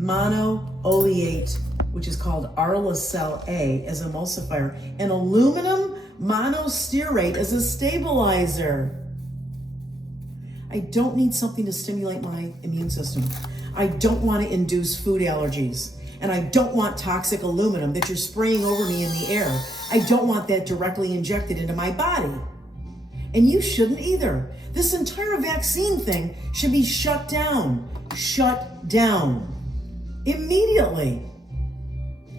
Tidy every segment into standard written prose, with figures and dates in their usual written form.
monoleate, which is called Arlacel A, as emulsifier, and aluminum monostearate as a stabilizer. I don't need something to stimulate my immune system. I don't want to induce food allergies. And I don't want toxic aluminum that you're spraying over me in the air. I don't want that directly injected into my body. And you shouldn't either. This entire vaccine thing should be shut down. Shut down. Immediately.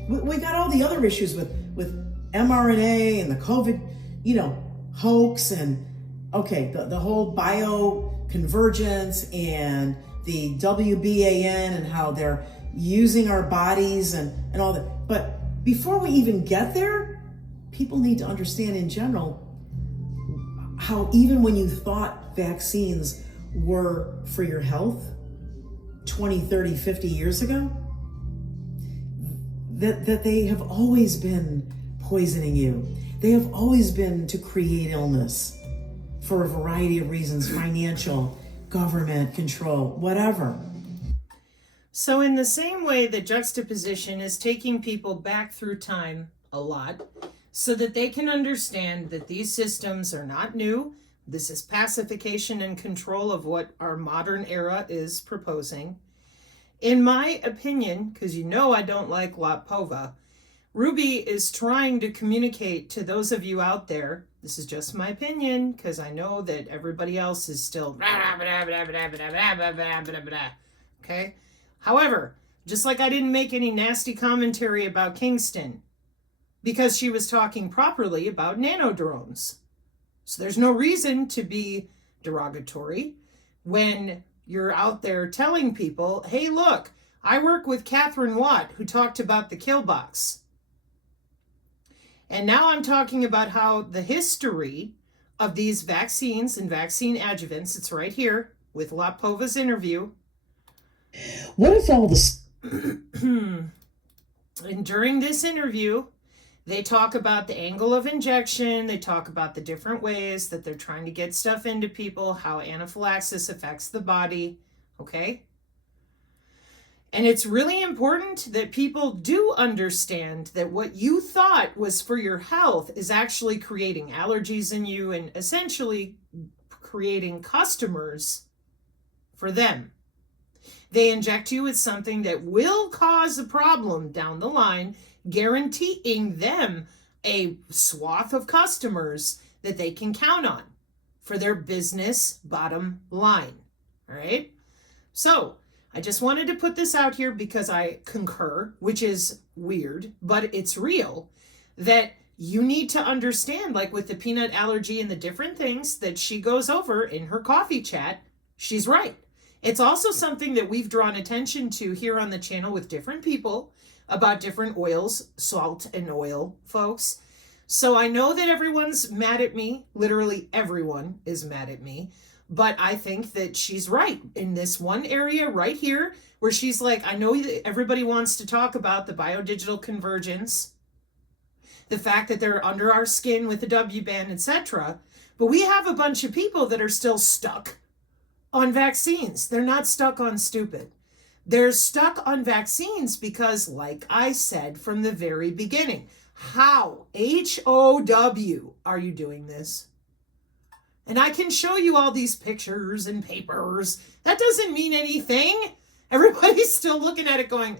We got all the other issues with mRNA and the COVID, hoax and, the whole bioconvergence and the WBAN and how they're using our bodies and all that. But before we even get there, people need to understand in general how even when you thought vaccines were for your health 20, 30, 50 years ago, that they have always been poisoning you. They have always been to create illness for a variety of reasons, financial, government control, whatever. So in the same way that juxtaposition is taking people back through time a lot so that they can understand that these systems are not new. This is pacification and control of what our modern era is proposing. In my opinion, because I don't like Lapova, Ruby is trying to communicate to those of you out there, this is just my opinion, because I know that everybody else is still okay? However, just like I didn't make any nasty commentary about Kingston, because she was talking properly about nanodrones. So there's no reason to be derogatory when you're out there telling people, hey, look, I work with Catherine Watt, who talked about the kill box. And now I'm talking about how the history of these vaccines and vaccine adjuvants, it's right here with Lapova's interview. What if all this... And during this interview, they talk about the angle of injection. They talk about the different ways that they're trying to get stuff into people, how anaphylaxis affects the body, okay? And it's really important that people do understand that what you thought was for your health is actually creating allergies in you and essentially creating customers for them. They inject you with something that will cause a problem down the line, guaranteeing them a swath of customers that they can count on for their business bottom line. All right? So I just wanted to put this out here because I concur, which is weird, but it's real, that you need to understand, like with the peanut allergy and the different things that she goes over in her coffee chat, she's right. It's also something that we've drawn attention to here on the channel with different people about different oils, salt and oil, folks. So I know that everyone's mad at me. Literally everyone is mad at me. But I think that she's right in this one area right here where she's like, I know that everybody wants to talk about the biodigital convergence, the fact that they're under our skin with the WBAN, etc. But we have a bunch of people that are still stuck on vaccines. They're not stuck on stupid. They're stuck on vaccines because, like I said from the very beginning, how, H-O-W, are you doing this? And I can show you all these pictures and papers. That doesn't mean anything. Everybody's still looking at it going,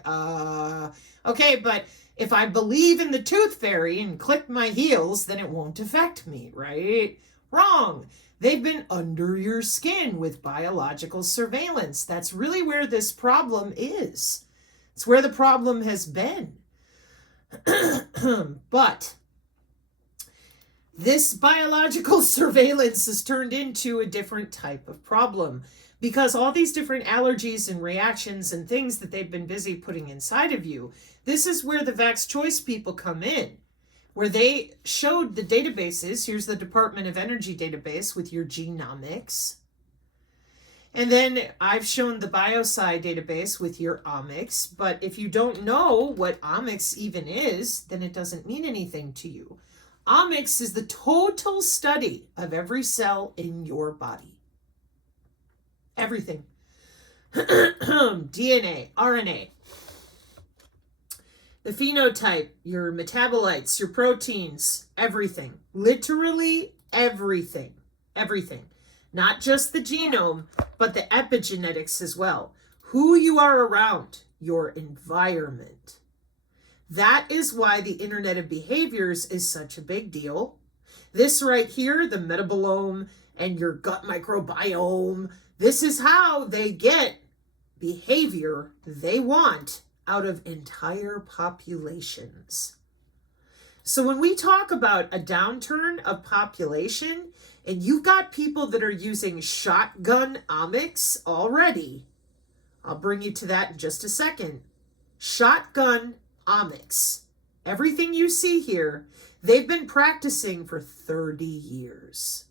okay, but if I believe in the tooth fairy and click my heels, then it won't affect me, right? Wrong. They've been under your skin with biological surveillance. That's really where this problem is. It's where the problem has been. But this biological surveillance has turned into a different type of problem because all these different allergies and reactions and things that they've been busy putting inside of you, this is where the Vax Choice people come in, where they showed the databases. Here's the Department of Energy database with your genomics. And then I've shown the Biosci database with your omics. But if you don't know what omics even is, then it doesn't mean anything to you. Omics is the total study of every cell in your body. Everything. DNA, RNA, The phenotype, your metabolites, your proteins, everything. Literally everything. Everything. Not just the genome, but the epigenetics as well. Who you are around, your environment. That is why the Internet of Behaviors is such a big deal. This right here, the metabolome and your gut microbiome, this is how they get behavior they want out of entire populations. So when we talk about a downturn of population, and you've got people that are using shotgun-omics already, I'll bring you to that in just a second. Shotgun-omics. Everything you see here, they've been practicing for 30 years.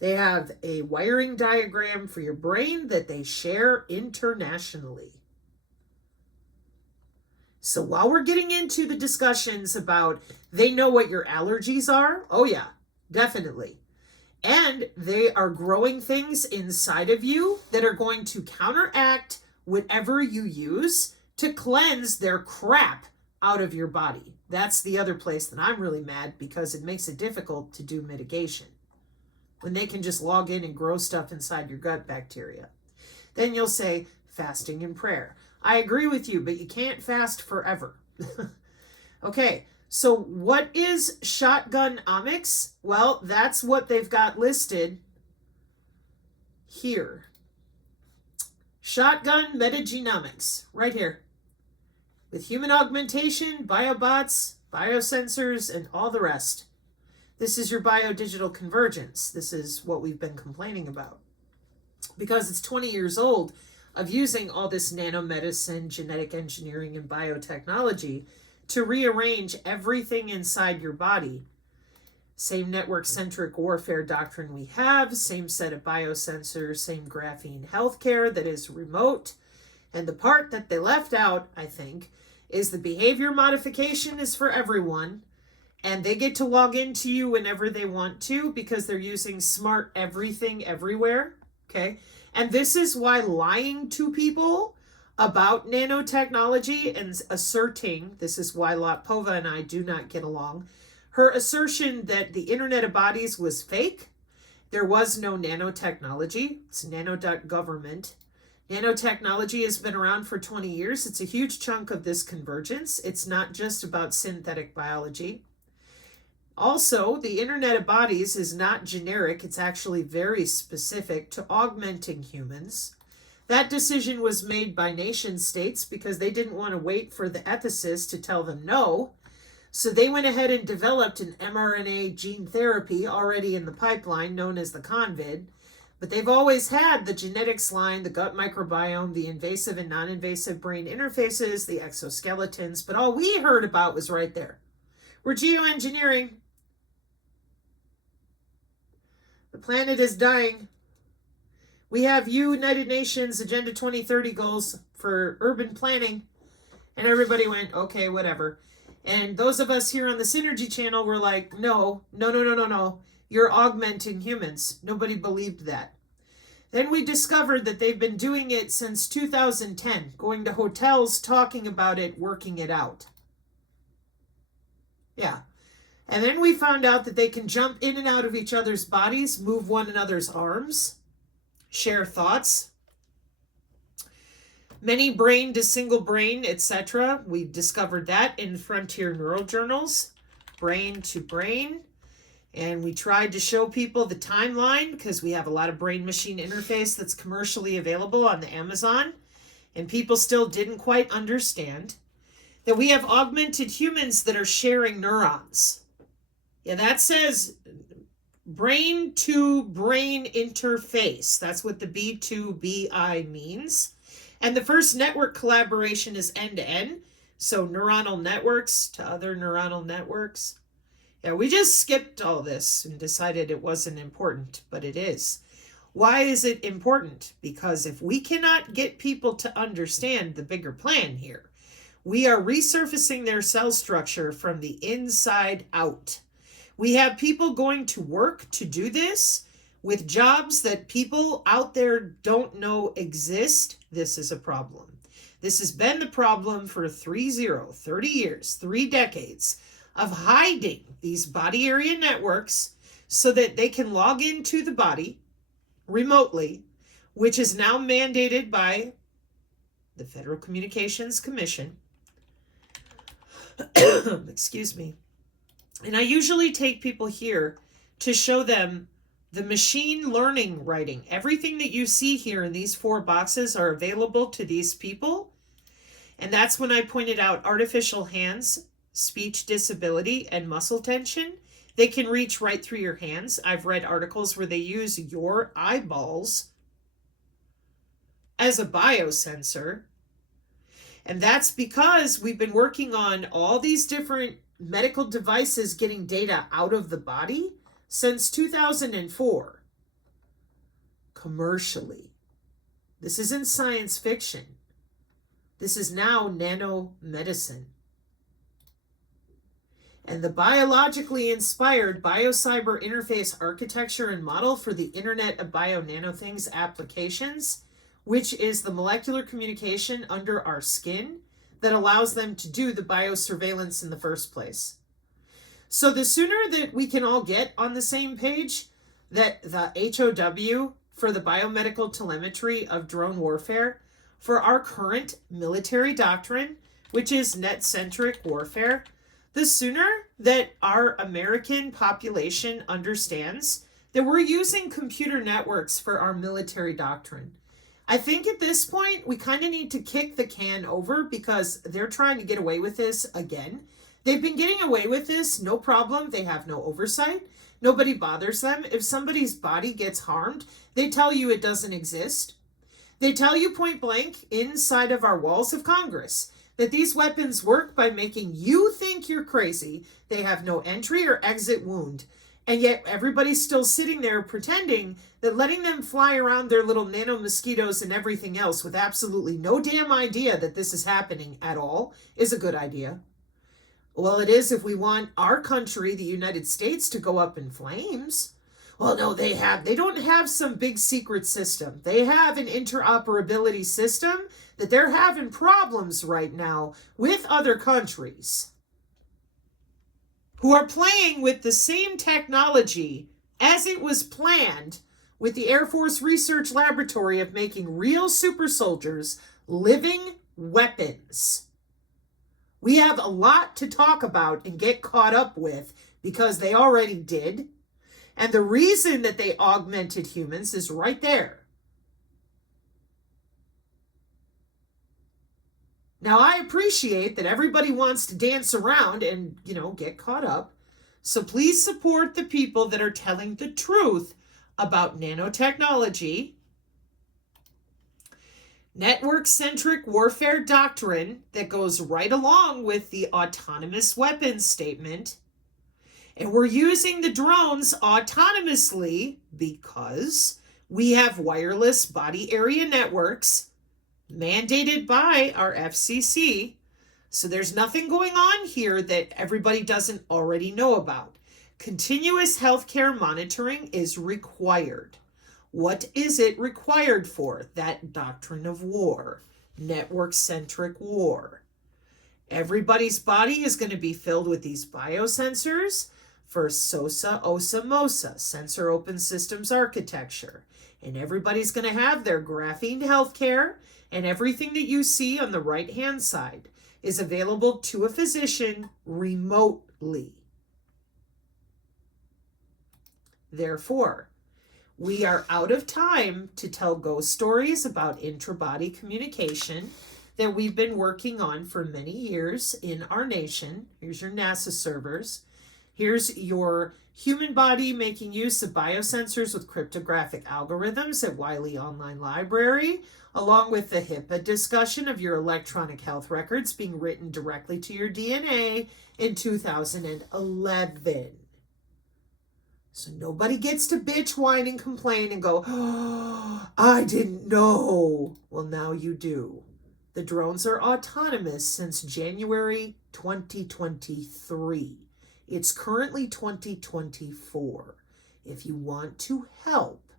They have a wiring diagram for your brain that they share internationally. So while we're getting into the discussions about they know what your allergies are, oh yeah, definitely. And they are growing things inside of you that are going to counteract whatever you use to cleanse their crap out of your body. That's the other place that I'm really mad, because it makes it difficult to do mitigation when they can just log in and grow stuff inside your gut bacteria. Then you'll say fasting and prayer. I agree with you, but you can't fast forever. Okay, so what is shotgun-omics? Well, that's what they've got listed here. Shotgun metagenomics, right here. With human augmentation, biobots, biosensors, and all the rest. This is your biodigital convergence. This is what we've been complaining about. Because it's 20 years old of using all this nanomedicine, genetic engineering, and biotechnology to rearrange everything inside your body. Same network-centric warfare doctrine we have, same set of biosensors, same graphene healthcare that is remote. And the part that they left out, I think, is the behavior modification is for everyone. And they get to log into you whenever they want to because they're using smart everything everywhere. Okay. And this is why lying to people about nanotechnology and asserting, this is why Lotpova and I do not get along, her assertion that the Internet of Bodies was fake. There was no nanotechnology. It's nano.government. Nanotechnology has been around for 20 years. It's a huge chunk of this convergence. It's not just about synthetic biology. Also, the Internet of Bodies is not generic. It's actually very specific to augmenting humans. That decision was made by nation states because they didn't want to wait for the ethicists to tell them no. So they went ahead and developed an mRNA gene therapy already in the pipeline known as the CONVID. But they've always had the genetics line, the gut microbiome, the invasive and non-invasive brain interfaces, the exoskeletons. But all we heard about was right there. We're geoengineering. The planet is dying. We have United Nations Agenda 2030 goals for urban planning. And everybody went, okay, whatever. And those of us here on the Synergy channel were like, no. You're augmenting humans. Nobody believed that. Then we discovered that they've been doing it since 2010, going to hotels, talking about it, working it out. Yeah. And then we found out that they can jump in and out of each other's bodies, move one another's arms, share thoughts. Many brain to single brain, etc. We discovered that in Frontier Neural Journals, brain to brain. And we tried to show people the timeline because we have a lot of brain-machine interface that's commercially available on the Amazon. And people still didn't quite understand that we have augmented humans that are sharing neurons. Yeah, that says brain to brain interface. That's what the B2BI means. And the first network collaboration is end-to-end. So neuronal networks to other neuronal networks. Yeah, we just skipped all this and decided it wasn't important, but it is. Why is it important? Because if we cannot get people to understand the bigger plan here, we are resurfacing their cell structure from the inside out. We have people going to work to do this with jobs that people out there don't know exist. This is a problem. This has been the problem for 30 years, 3 decades of hiding these body area networks so that they can log into the body remotely, which is now mandated by the Federal Communications Commission. Excuse me. And I usually take people here to show them the machine learning writing. Everything that you see here in these 4 boxes are available to these people. And that's when I pointed out artificial hands, speech disability, and muscle tension. They can reach right through your hands. I've read articles where they use your eyeballs as a biosensor. And that's because we've been working on all these different medical devices getting data out of the body since 2004. Commercially. This isn't science fiction. This is now nanomedicine. And the biologically inspired biocyber interface architecture and model for the Internet of Bio-Nanothings applications, which is the molecular communication under our skin that allows them to do the biosurveillance in the first place. So the sooner that we can all get on the same page, that the HOW for the biomedical telemetry of drone warfare, for our current military doctrine, which is net-centric warfare, the sooner that our American population understands that we're using computer networks for our military doctrine. I think at this point, we kind of need to kick the can over because they're trying to get away with this again. They've been getting away with this, no problem. They have no oversight. Nobody bothers them. If somebody's body gets harmed, they tell you it doesn't exist. They tell you point blank inside of our walls of Congress that these weapons work by making you think you're crazy. They have no entry or exit wound. And yet everybody's still sitting there pretending that letting them fly around their little nano mosquitoes and everything else with absolutely no damn idea that this is happening at all is a good idea. Well, it is if we want our country, the United States, to go up in flames. Well, no, they don't have some big secret system. They have an interoperability system that they're having problems right now with other countries who are playing with the same technology as it was planned with the Air Force Research Laboratory of making real super soldiers living weapons. We have a lot to talk about and get caught up with because they already did. And the reason that they augmented humans is right there. Now, I appreciate that everybody wants to dance around and, get caught up. So please support the people that are telling the truth about nanotechnology, network-centric warfare doctrine that goes right along with the autonomous weapons statement. And we're using the drones autonomously because we have wireless body area networks mandated by our FCC. So there's nothing going on here that everybody doesn't already know about. Continuous healthcare monitoring is required. What is it required for? That doctrine of war, network-centric war. Everybody's body is going to be filled with these biosensors for SOSA, OSA, MOSA, Sensor Open Systems Architecture. And everybody's going to have their graphene healthcare, and everything that you see on the right-hand side is available to a physician remotely. Therefore, we are out of time to tell ghost stories about intra-body communication that we've been working on for many years in our nation. Here's your NASA servers. Here's your human body making use of biosensors with cryptographic algorithms at Wiley Online Library, along with the HIPAA discussion of your electronic health records being written directly to your DNA in 2011. So nobody gets to bitch, whine, and complain and go, oh, I didn't know. Well, now you do. The drones are autonomous since January 2023. It's currently 2024. If you want to help,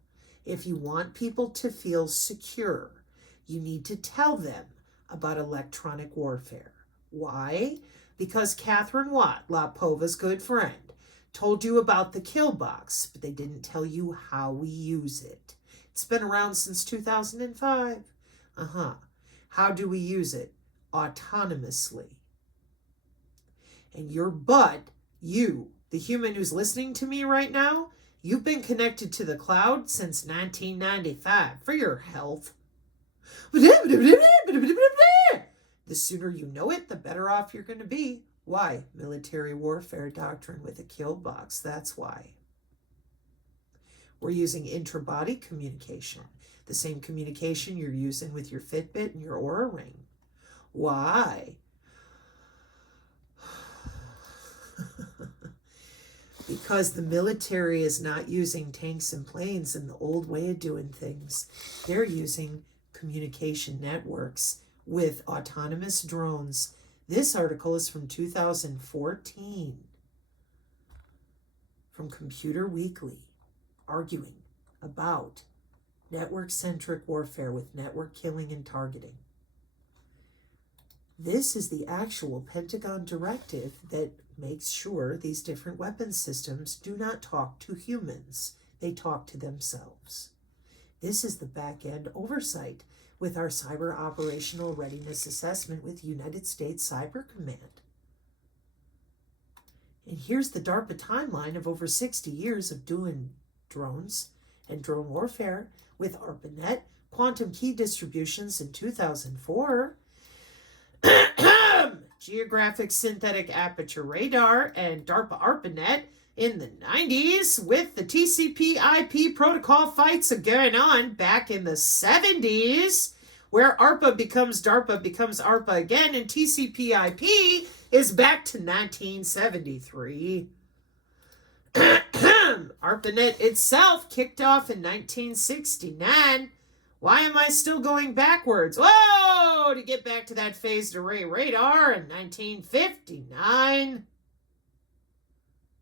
if you want people to feel secure, you need to tell them about electronic warfare. Why? Because Catherine Watt, Lapova's good friend, told you about the kill box, but they didn't tell you how we use it. It's been around since 2005. How do we use it? Autonomously. And your butt, you, the human who's listening to me right now, you've been connected to the cloud since 1995 for your health. The sooner you know it, the better off you're going to be. Why? Military warfare doctrine with a kill box. That's why. We're using intra-body communication, the same communication you're using with your Fitbit and your Oura Ring. Why? Because the military is not using tanks and planes in the old way of doing things. They're using communication networks with autonomous drones. This article is from 2014 from Computer Weekly, arguing about network-centric warfare with network killing and targeting. This is the actual Pentagon directive that makes sure these different weapon systems do not talk to humans. They talk to themselves. This is the back-end oversight with our Cyber Operational Readiness Assessment with United States Cyber Command. And here's the DARPA timeline of over 60 years of doing drones and drone warfare with ARPANET, quantum key distributions in 2004, Geographic Synthetic Aperture Radar, and DARPA ARPANET in the 90s, with the TCP/IP protocol fights going on back in the 70s, where ARPA becomes DARPA becomes ARPA again, and TCP/IP is back to 1973. ARPANET itself kicked off in 1969. Why am I still going backwards? Whoa! To get back to that phased array radar in 1959.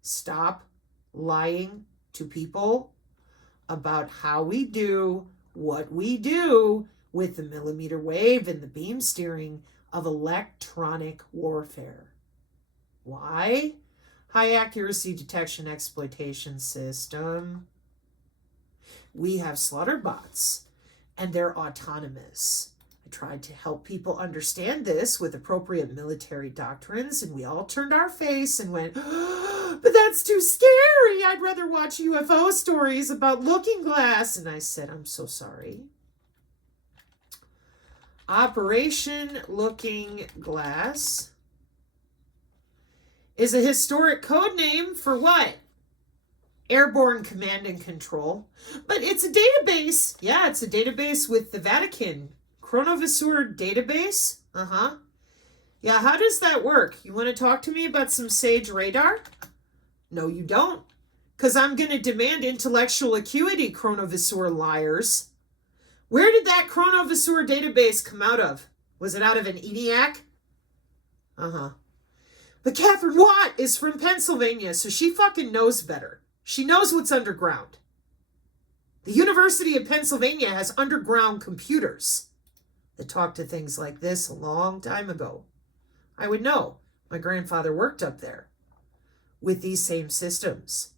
Stop lying to people about how we do what we do with the millimeter wave and the beam steering of electronic warfare. Why? High accuracy detection exploitation system. We have slaughter bots, and they're autonomous. I tried to help people understand this with appropriate military doctrines, and we all turned our face and went, but that's too scary. I'd rather watch UFO stories about Looking Glass. And I said, I'm so sorry. Operation Looking Glass is a historic code name for what? Airborne Command and Control. But it's a database. Yeah, it's a database with the Vatican. Chronovisor database. Yeah, how does that work? You want to talk to me about some SAGE radar? No, you don't. Because I'm going to demand intellectual acuity, Chronovisor liars. Where did that Chronovisor database come out of? Was it out of an ENIAC? But Catherine Watt is from Pennsylvania, so she fucking knows better. She knows what's underground. The University of Pennsylvania has underground computers that talk to things like this a long time ago. I would know. My grandfather worked up there with these same systems.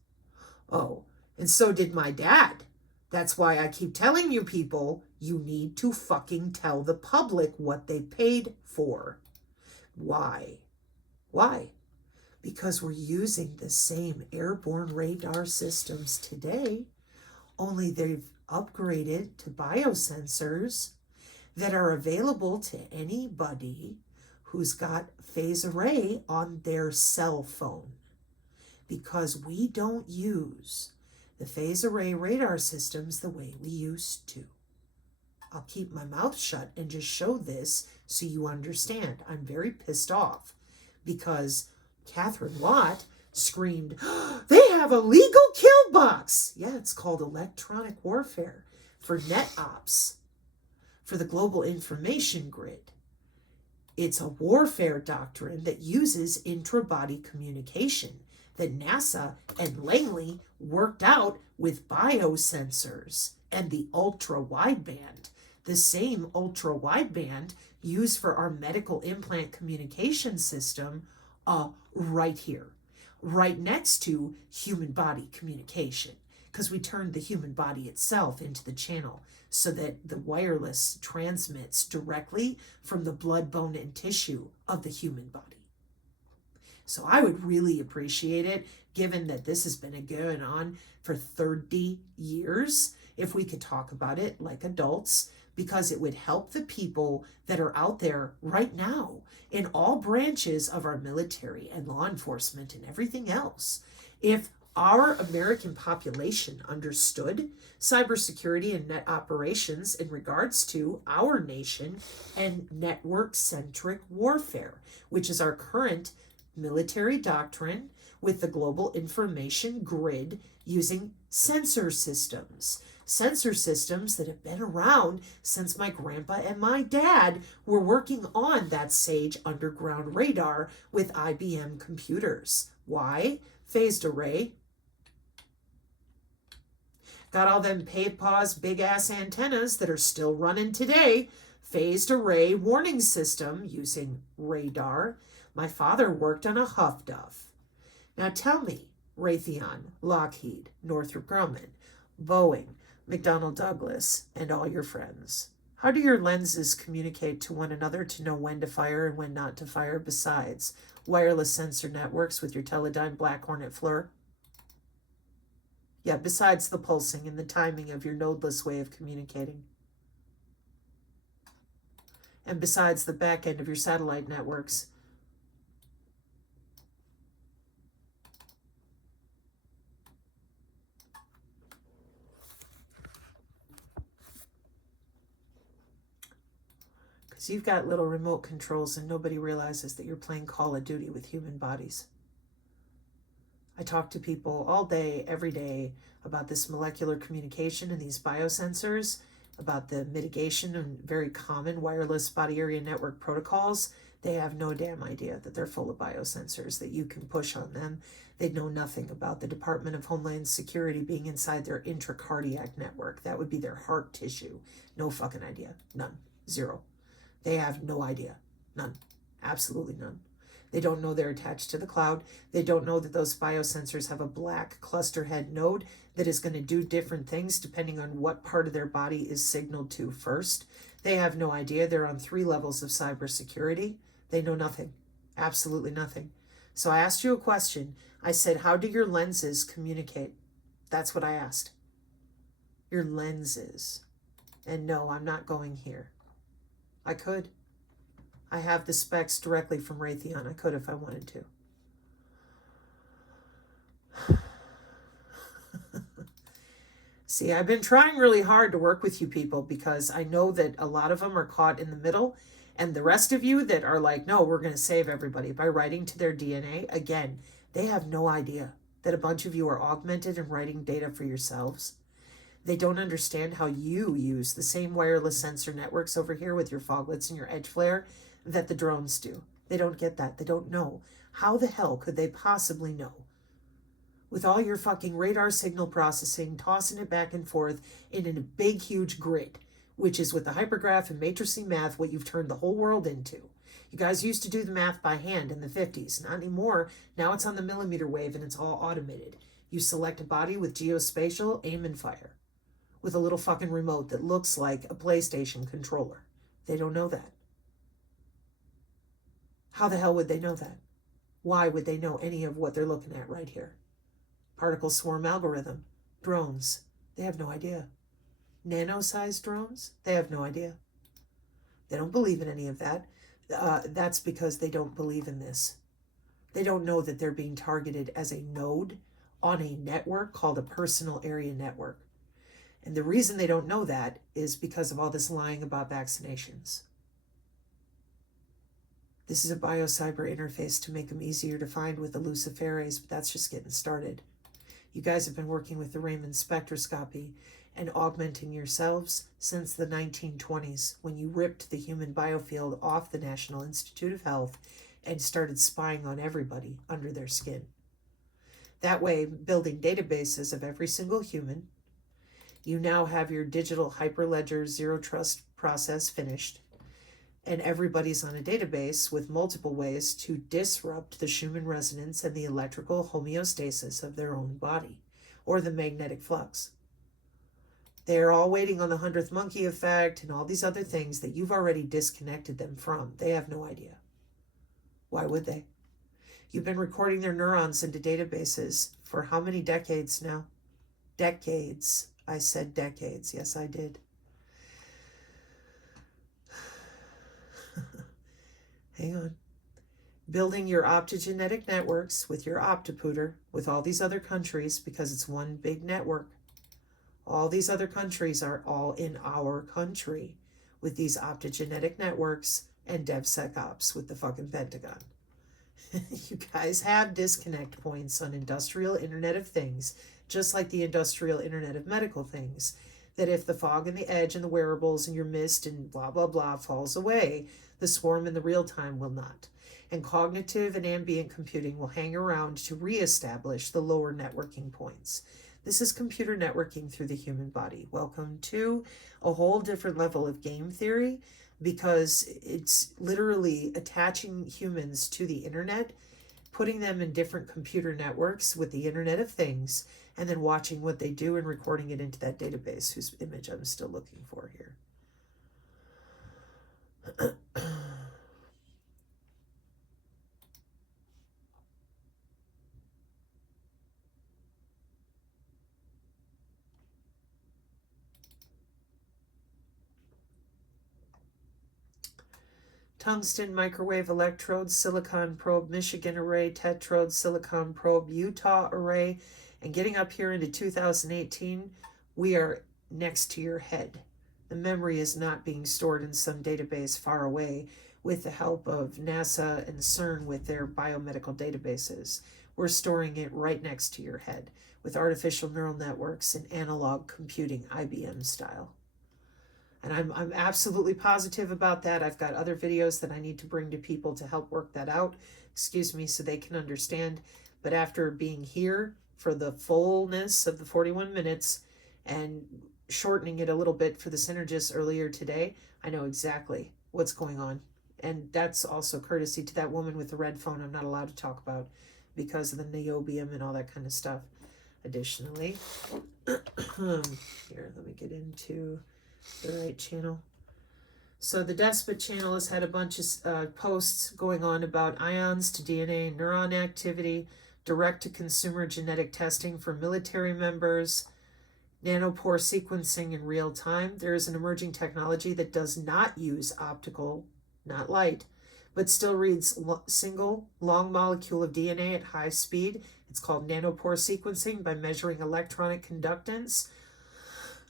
Oh, and so did my dad. That's why I keep telling you people, you need to fucking tell the public what they paid for. Why? Why? Because we're using the same airborne radar systems today, only they've upgraded to biosensors that are available to anybody who's got phase array on their cell phone. Because we don't use the phase array radar systems the way we used to. I'll keep my mouth shut and just show this so you understand. I'm very pissed off because Catherine Watt screamed, they have a legal kill box. Yeah, it's called electronic warfare for net ops, for the global information grid. It's a warfare doctrine that uses intra-body communication that NASA and Langley worked out with biosensors and the ultra-wideband. The same ultra-wideband used for our medical implant communication system right here, right next to human body communication, because we turned the human body itself into the channel so that the wireless transmits directly from the blood, bone, and tissue of the human body. So I would really appreciate it, given that this has been going on for 30 years, if we could talk about it like adults, because it would help the people that are out there right now in all branches of our military and law enforcement and everything else. If our American population understood cybersecurity and net operations in regards to our nation and network-centric warfare, which is our current military doctrine with the global information grid using sensor systems. Sensor systems that have been around since my grandpa and my dad were working on that SAGE underground radar with IBM computers. Why? Phased array. Got all them pause big ass antennas that are still running today. Phased array warning system using radar. My father worked on a Huff Duff. Now tell me, Raytheon, Lockheed, Northrop Grumman, Boeing, McDonnell Douglas, and all your friends, how do your lenses communicate to one another to know when to fire and when not to fire besides wireless sensor networks with your Teledyne Black Hornet FLIR? Yeah, besides the pulsing and the timing of your nodeless way of communicating. And besides the back end of your satellite networks. Because you've got little remote controls and nobody realizes that you're playing Call of Duty with human bodies. I talk to people all day, every day, about this molecular communication and these biosensors, about the mitigation and very common wireless body area network protocols. They have no damn idea that they're full of biosensors that you can push on them. They know nothing about the Department of Homeland Security being inside their intracardiac network. That would be their heart tissue. No fucking idea. None. Zero. They have no idea. None. Absolutely none. They don't know they're attached to the cloud. They don't know that those biosensors have a black cluster head node that is going to do different things depending on what part of their body is signaled to first. They have no idea. They're on 3 levels of cybersecurity. They know nothing. Absolutely nothing. So I asked you a question. I said, how do your lenses communicate? That's what I asked. Your lenses. And no, I'm not going here. I could. I have the specs directly from Raytheon. I could if I wanted to. See, I've been trying really hard to work with you people because I know that a lot of them are caught in the middle. And the rest of you that are like, no, we're going to save everybody by writing to their DNA, again, they have no idea that a bunch of you are augmented and writing data for yourselves. They don't understand how you use the same wireless sensor networks over here with your foglets and your edge flare that the drones do. They don't get that. They don't know. How the hell could they possibly know? With all your fucking radar signal processing, tossing it back and forth in a big, huge grid, which is with the hypergraph and matricing math what you've turned the whole world into. You guys used to do the math by hand in the 50s. Not anymore. Now it's on the millimeter wave and it's all automated. You select a body with geospatial, aim and fire. With a little fucking remote that looks like a PlayStation controller. They don't know that. How the hell would they know that? Why would they know any of what they're looking at right here? Particle swarm algorithm. Drones. They have no idea. Nano-sized drones? They have no idea. They don't believe in any of that. That's because they don't believe in this. They don't know that they're being targeted as a node on a network called a personal area network. And the reason they don't know that is because of all this lying about vaccinations. This is a biocyber interface to make them easier to find with the Luciferase, but that's just getting started. You guys have been working with the Raman spectroscopy and augmenting yourselves since the 1920s when you ripped the human biofield off the National Institute of Health and started spying on everybody under their skin. That way, building databases of every single human. You now have your digital hyperledger zero trust process finished. And everybody's on a database with multiple ways to disrupt the Schumann resonance and the electrical homeostasis of their own body, or the magnetic flux. They're all waiting on the 100th monkey effect and all these other things that you've already disconnected them from. They have no idea. Why would they? You've been recording their neurons into databases for how many decades now? Decades. I said decades. Yes, I did. Hang on. Building your optogenetic networks with your Optipooter with all these other countries, because it's one big network. All these other countries are all in our country with these optogenetic networks and DevSecOps with the fucking Pentagon. You guys have disconnect points on industrial Internet of Things, just like the industrial Internet of Medical Things, that if the fog and the edge and the wearables and your mist and blah, blah, blah falls away, the swarm in the real time will not. And cognitive and ambient computing will hang around to reestablish the lower networking points. This is computer networking through the human body. Welcome to a whole different level of game theory, because it's literally attaching humans to the internet, putting them in different computer networks with the Internet of Things, and then watching what they do and recording it into that database, whose image I'm still looking for here. Tungsten microwave electrodes, silicon probe, Michigan array, tetrode, silicon probe, Utah array, and getting up here into 2018, we are next to your head. The memory is not being stored in some database far away with the help of NASA and CERN with their biomedical databases. We're storing it right next to your head with artificial neural networks and analog computing, IBM style. And I'm absolutely positive about that. I've got other videos that I need to bring to people to help work that out, so they can understand. But after being here for the fullness of the 41 minutes and shortening it a little bit for the synergists earlier today, I know exactly what's going on. And that's also courtesy to that woman with the red phone I'm not allowed to talk about because of the niobium and all that kind of stuff. Additionally, here, let me get into the right channel. So the Despot channel has had a bunch of posts going on about ions to DNA neuron activity, direct-to-consumer genetic testing for military members, nanopore sequencing in real time. There is an emerging technology that does not use optical, not light, but still reads single long molecule of DNA at high speed. It's called nanopore sequencing by measuring electronic conductance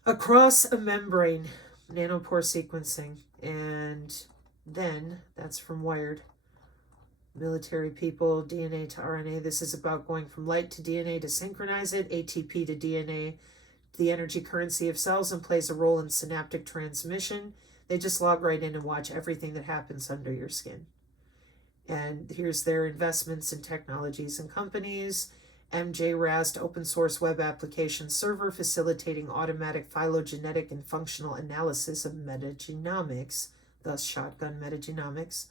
across a membrane, nanopore sequencing. And then that's from Wired. Military people, DNA to RNA. This is about going from light to DNA to synchronize it, ATP to DNA, the energy currency of cells, and plays a role in synaptic transmission. They just log right in and watch everything that happens under your skin. And here's their investments in technologies and companies. MJRAST, open source web application server facilitating automatic phylogenetic and functional analysis of metagenomics, thus shotgun metagenomics.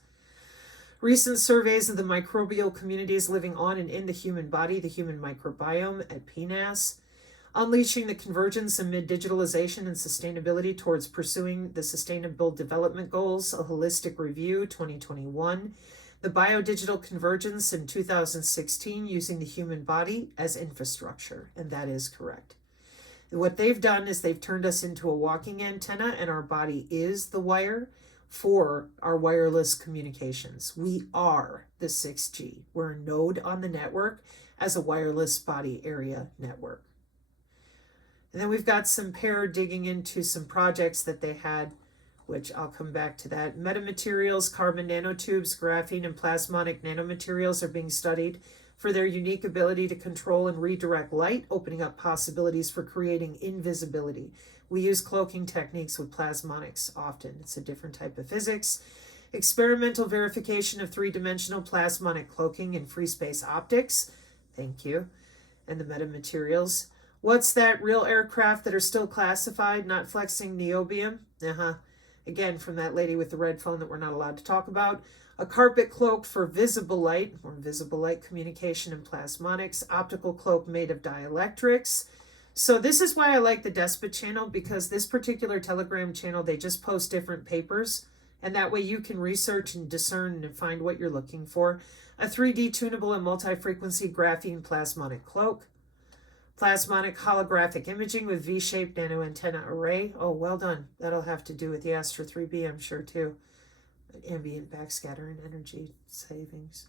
Recent surveys of the microbial communities living on and in the human body, the human microbiome at PNAS. Unleashing the convergence amid digitalization and sustainability towards pursuing the Sustainable Development Goals, a holistic review, 2021. The biodigital convergence in 2016 using the human body as infrastructure, and that is correct. What they've done is they've turned us into a walking antenna, and our body is the wire for our wireless communications. We are the 6G. We're a node on the network as a wireless body area network. And then we've got some pair digging into some projects that they had, which I'll come back to that. Metamaterials, carbon nanotubes, graphene, and plasmonic nanomaterials are being studied for their unique ability to control and redirect light, opening up possibilities for creating invisibility. We use cloaking techniques with plasmonics often. It's a different type of physics. Experimental verification of three-dimensional plasmonic cloaking in free space optics. Thank you. And the metamaterials. What's that? Real aircraft that are still classified, not flexing niobium? again, from that lady with the red phone that we're not allowed to talk about. A carpet cloak for visible light, or visible light communication and plasmonics. Optical cloak made of dielectrics. So this is why I like the Despot channel, because this particular Telegram channel, they just post different papers, and that way you can research and discern and find what you're looking for. A 3D tunable and multi-frequency graphene plasmonic cloak. Plasmonic holographic imaging with V-shaped nano antenna array. Oh, well done. That'll have to do with the Astra 3B, I'm sure, too. Ambient backscatter and energy savings.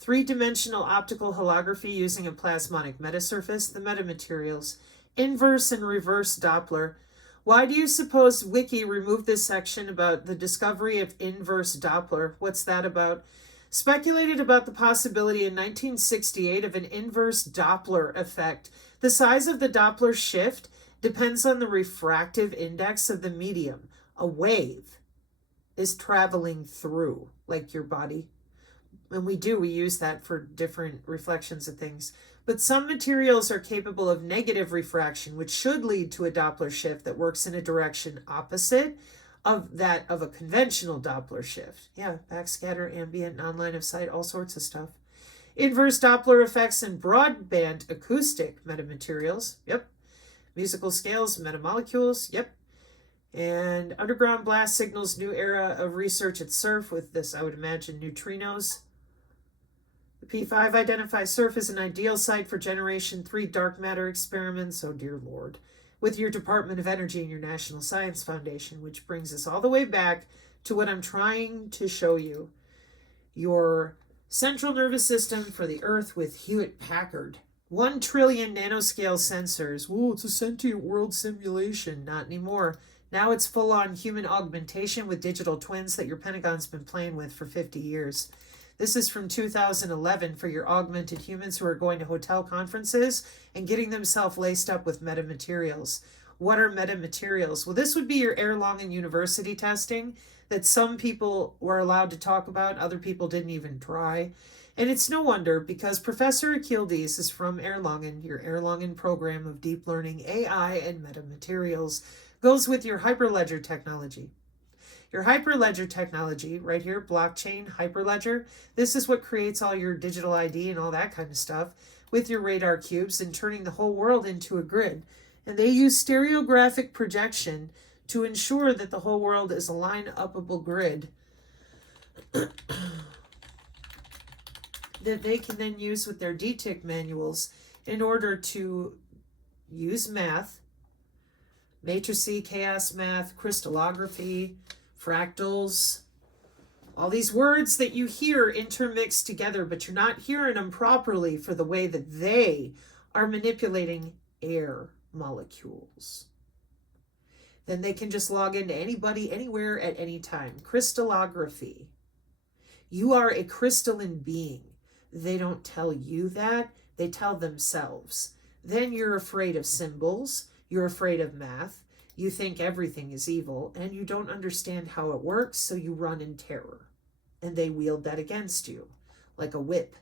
3-dimensional optical holography using a plasmonic metasurface, the metamaterials. Inverse and reverse Doppler. Why do you suppose Wiki removed this section about the discovery of inverse Doppler? What's that about? Speculated about the possibility in 1968 of an inverse Doppler effect. The size of the Doppler shift depends on the refractive index of the medium. A wave is traveling through, like your body. And we use that for different reflections of things. But some materials are capable of negative refraction, which should lead to a Doppler shift that works in a direction opposite of that of a conventional Doppler shift. Yeah, backscatter, ambient, non-line of sight, all sorts of stuff. Inverse Doppler effects in broadband acoustic metamaterials. Yep. Musical scales, metamolecules. Yep. And underground blast signals, new era of research at SURF with this, I would imagine, neutrinos. The P5 identifies SURF as an ideal site for Generation 3 dark matter experiments, oh dear Lord, with your Department of Energy and your National Science Foundation, which brings us all the way back to what I'm trying to show you. Your central nervous system for the Earth with Hewlett-Packard. 1 trillion nanoscale sensors. Ooh, it's a sentient world simulation. Not anymore. Now it's full-on human augmentation with digital twins that your Pentagon's been playing with for 50 years. This is from 2011 for your augmented humans who are going to hotel conferences and getting themselves laced up with metamaterials. What are metamaterials? Well, this would be your Erlangen University testing that some people were allowed to talk about, other people didn't even try. And it's no wonder, because Professor Achildes is from Erlangen, your Erlangen program of deep learning, AI, and metamaterials. Goes with your Hyperledger technology. Your Hyperledger technology, right here, blockchain, Hyperledger, this is what creates all your digital ID and all that kind of stuff with your radar cubes and turning the whole world into a grid. And they use stereographic projection to ensure that the whole world is a line-upable grid that they can then use with their DTIC manuals in order to use math, matrices, chaos math, crystallography, fractals, all these words that you hear intermixed together, but you're not hearing them properly for the way that they are manipulating air molecules. Then they can just log into anybody, anywhere, at any time. Crystallography. You are a crystalline being. They don't tell you that. They tell themselves. Then you're afraid of symbols. You're afraid of math. You think everything is evil, and you don't understand how it works, so you run in terror. And they wield that against you, like a whip.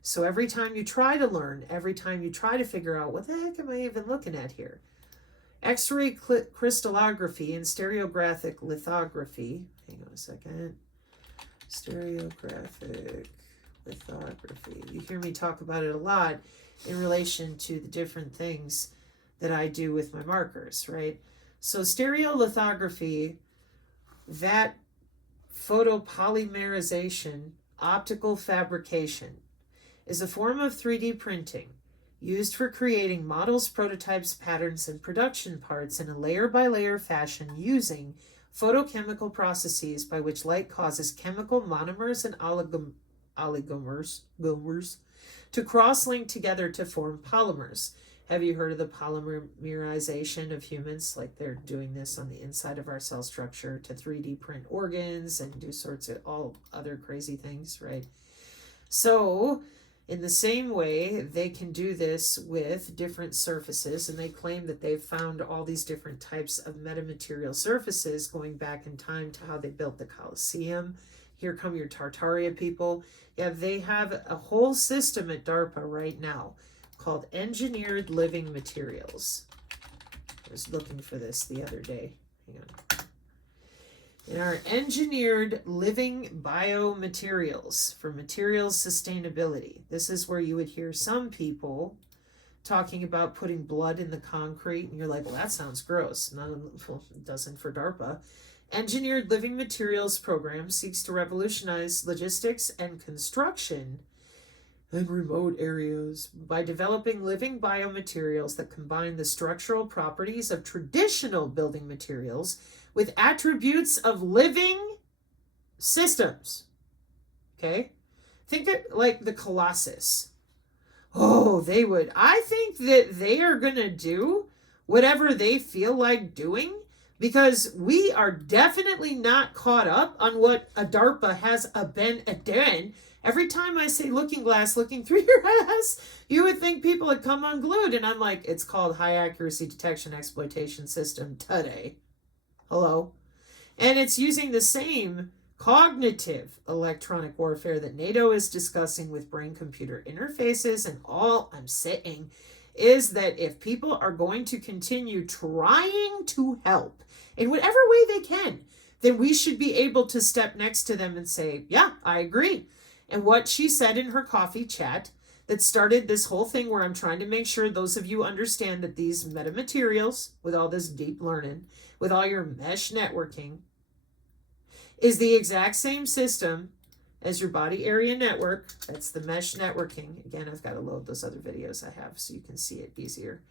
So every time you try to learn, every time you try to figure out, what the heck am I even looking at here? X-ray crystallography and stereographic lithography. Hang on a second. Stereographic lithography. You hear me talk about it a lot in relation to the different things that I do with my markers, right? So stereolithography, that photopolymerization, optical fabrication, is a form of 3D printing used for creating models, prototypes, patterns, and production parts in a layer-by-layer fashion using photochemical processes by which light causes chemical monomers and oligomers to cross-link together to form polymers. Have you heard of the polymerization of humans? Like they're doing this on the inside of our cell structure to 3D print organs and do sorts of all other crazy things, right? So in the same way, they can do this with different surfaces, and they claim that they've found all these different types of metamaterial surfaces going back in time to how they built the Colosseum. Here come your Tartaria people. Yeah, they have a whole system at DARPA right now called Engineered Living Materials. I was looking for this the other day. Hang on. In our engineered living biomaterials for materials sustainability. This is where you would hear some people talking about putting blood in the concrete, and you're like, well, that sounds gross. Well, it doesn't for DARPA. Engineered Living Materials program seeks to revolutionize logistics and construction in remote areas by developing living biomaterials that combine the structural properties of traditional building materials with attributes of living systems. Okay? Think that like the Colossus. Oh, they would. I think that they are going to do whatever they feel like doing, because we are definitely not caught up on what a DARPA has been doing. Every time I say looking glass looking through your ass, you would think people had come unglued. And I'm like, it's called high accuracy detection exploitation system today. Hello? And it's using the same cognitive electronic warfare that NATO is discussing with brain-computer interfaces. And all I'm saying is that if people are going to continue trying to help in whatever way they can, then we should be able to step next to them and say, yeah, I agree. And what she said in her coffee chat that started this whole thing where I'm trying to make sure those of you understand that these metamaterials, with all this deep learning, with all your mesh networking, is the exact same system as your body area network. That's the mesh networking. Again, I've got to load those other videos I have so you can see it easier.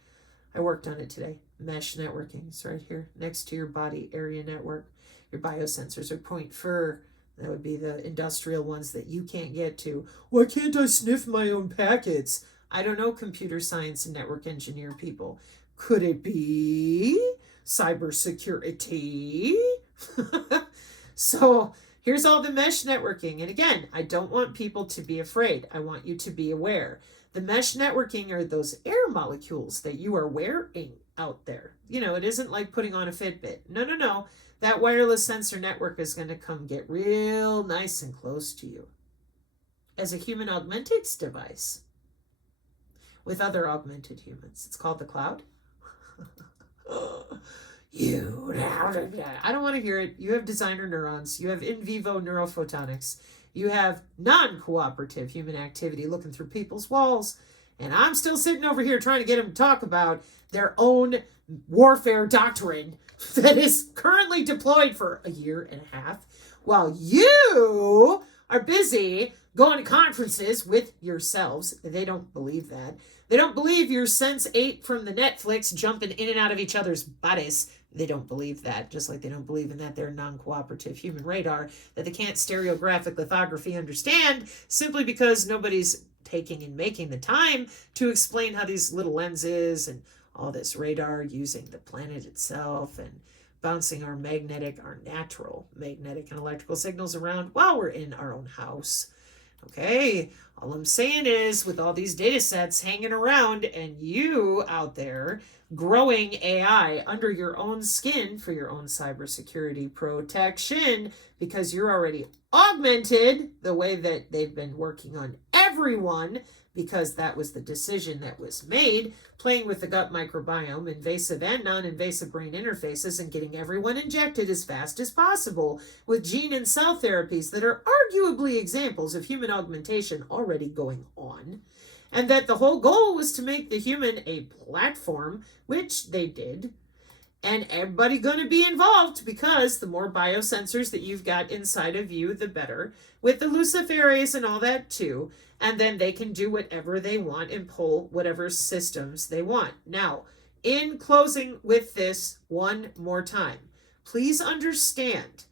I worked on it today. Mesh networking. It's right here next to your body area network. Your biosensors are point fur. That would be the industrial ones that you can't get to. Why can't I sniff my own packets? I don't know, computer science and network engineer people. Could it be cybersecurity? So here's all the mesh networking. And again, I don't want people to be afraid. I want you to be aware. The mesh networking are those air molecules that you are wearing out there. You know, it isn't like putting on a Fitbit. No. That wireless sensor network is going to come get real nice and close to you as a human augmentics device with other augmented humans. It's called the cloud. I don't want to hear it. You have designer neurons. You have in vivo neurophotonics. You have non-cooperative human activity looking through people's walls. And I'm still sitting over here trying to get them to talk about their own warfare doctrine that is currently deployed for a year and a half, while you are busy going to conferences with yourselves. They don't believe that. They don't believe your Sense 8 from the Netflix jumping in and out of each other's bodies. They don't believe that, just like they don't believe in that they're non-cooperative human radar that they can't stereographic lithography understand, simply because nobody's taking and making the time to explain how these little lenses and all this radar using the planet itself and bouncing our natural magnetic and electrical signals around while we're in our own house. Okay, all I'm saying is, with all these data sets hanging around and you out there growing AI under your own skin for your own cybersecurity protection, because you're already augmented the way that they've been working on everyone, because that was the decision that was made, playing with the gut microbiome, invasive and non-invasive brain interfaces, and getting everyone injected as fast as possible with gene and cell therapies that are arguably examples of human augmentation already going on. And that the whole goal was to make the human a platform, which they did, and everybody going to be involved, because the more biosensors that you've got inside of you, the better, with the luciferase and all that too. And then they can do whatever they want and pull whatever systems they want. Now, in closing with this one more time, please understand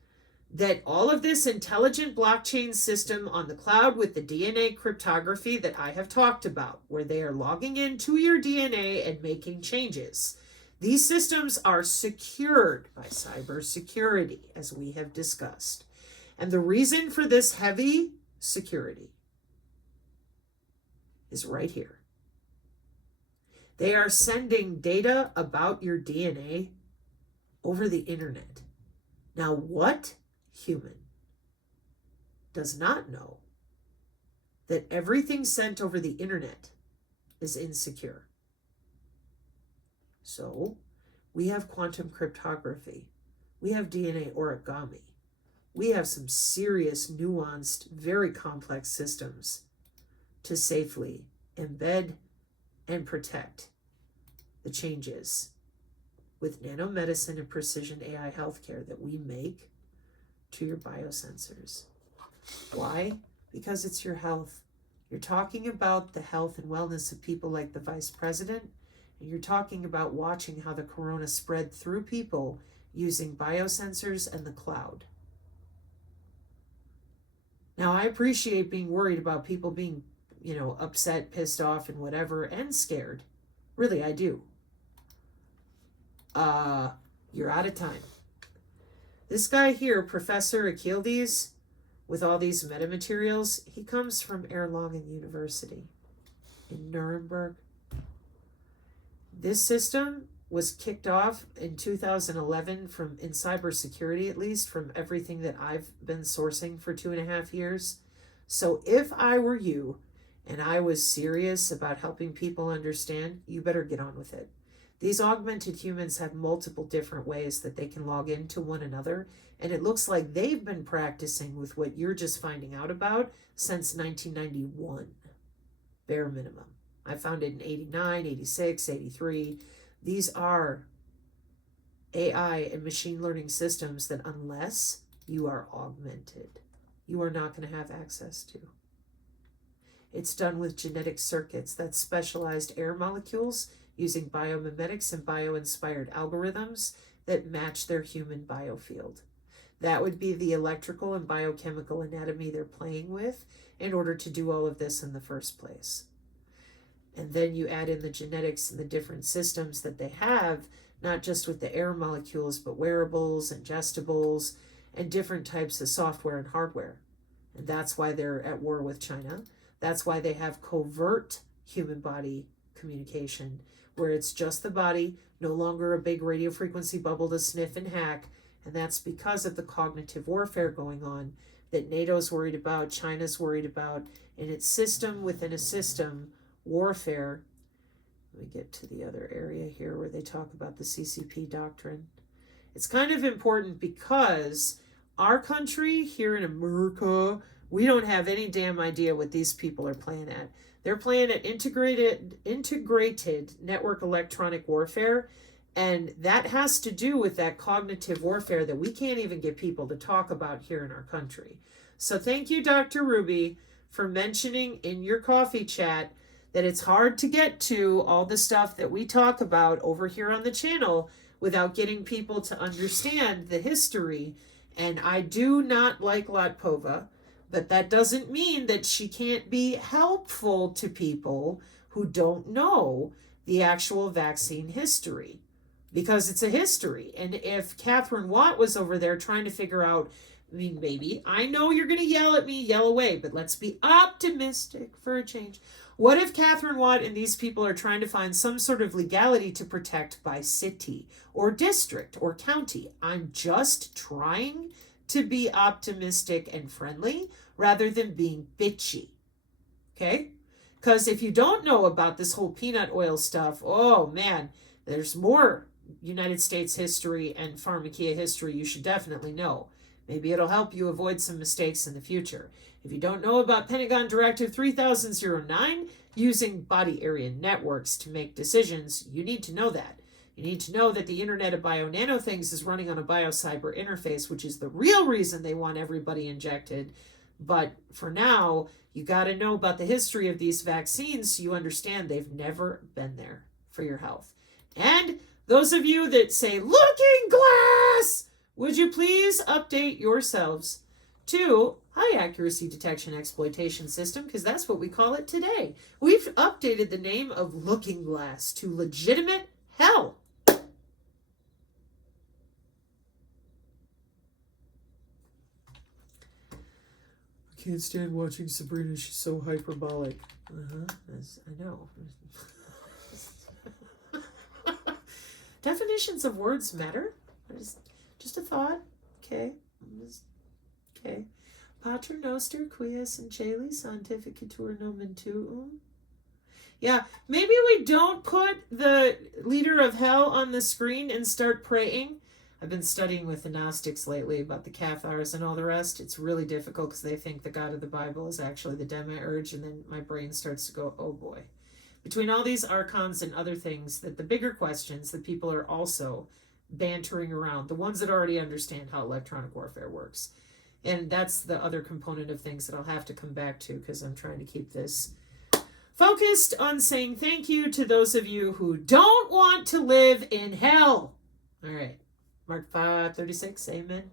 that all of this intelligent blockchain system on the cloud with the DNA cryptography that I have talked about, where they are logging into your DNA and making changes, these systems are secured by cybersecurity, as we have discussed. And the reason for this heavy security is right here. They are sending data about your DNA over the internet. Now, what human does not know that everything sent over the internet is insecure? So we have quantum cryptography. We have DNA origami. We have some serious, nuanced, very complex systems to safely embed and protect the changes with nanomedicine and precision AI healthcare that we make to your biosensors. Why? Because it's your health. You're talking about the health and wellness of people like the vice president, and you're talking about watching how the corona spread through people using biosensors and the cloud. Now, I appreciate being worried about people being, upset, pissed off, and whatever, and scared. Really, I do. You're out of time. This guy here, Professor Achildes, with all these metamaterials, he comes from Erlangen University in Nuremberg. This system was kicked off in 2011 in cybersecurity, at least, from everything that I've been sourcing for 2.5 years. So if I were you and I was serious about helping people understand, you better get on with it. These augmented humans have multiple different ways that they can log into one another, and it looks like they've been practicing with what you're just finding out about since 1991, bare minimum. I found it in 89, 86, 83. These are AI and machine learning systems that unless you are augmented, you are not going to have access to. It's done with genetic circuits, that's specialized air molecules using biomimetics and bio-inspired algorithms that match their human biofield. That would be the electrical and biochemical anatomy they're playing with in order to do all of this in the first place. And then you add in the genetics and the different systems that they have, not just with the air molecules, but wearables, ingestibles, and different types of software and hardware. And that's why they're at war with China. That's why they have covert human body communication, where it's just the body, no longer a big radio frequency bubble to sniff and hack. And that's because of the cognitive warfare going on that NATO's worried about, China's worried about, and it's system within a system warfare. Let me get to the other area here where they talk about the CCP doctrine. It's kind of important because our country here in America, we don't have any damn idea what these people are playing at. They're playing at integrated network electronic warfare, and that has to do with that cognitive warfare that we can't even get people to talk about here in our country. So thank you, Dr. Ruby, for mentioning in your coffee chat that it's hard to get to all the stuff that we talk about over here on the channel without getting people to understand the history. And I do not like Latpova, but that doesn't mean that she can't be helpful to people who don't know the actual vaccine history, because it's a history. And if Catherine Watt was over there trying to figure out, maybe, I know you're going to yell at me, yell away, but let's be optimistic for a change. What if Catherine Watt and these people are trying to find some sort of legality to protect by city or district or county? I'm just trying to be optimistic and friendly rather than being bitchy. Okay? Because if you don't know about this whole peanut oil stuff, oh man, there's more United States history and pharmacia history you should definitely know. Maybe it'll help you avoid some mistakes in the future. If you don't know about Pentagon Directive 3009, using body area networks to make decisions, you need to know that. You need to know that the Internet of Bio-Nano Things is running on a biocyber interface, which is the real reason they want everybody injected. But for now, you got to know about the history of these vaccines so you understand they've never been there for your health. And those of you that say, looking glass, would you please update yourselves to high accuracy detection exploitation system, because that's what we call it today. We've updated the name of Looking Glass to legitimate hell. I can't stand watching Sabrina. She's so hyperbolic. I know. Definitions of words matter. Just a thought. Okay. Okay. Pater noster quies in celi scientificatur nomen tuum. Yeah, maybe we don't put the leader of hell on the screen and start praying. I've been studying with the Gnostics lately about the Cathars and all the rest. It's really difficult because they think the God of the Bible is actually the demiurge, and then my brain starts to go, oh boy. Between all these archons and other things, that the bigger questions that people are also bantering around, the ones that already understand how electronic warfare works. And that's the other component of things that I'll have to come back to because I'm trying to keep this focused on saying thank you to those of you who don't want to live in hell. All right. Mark 5:36, amen.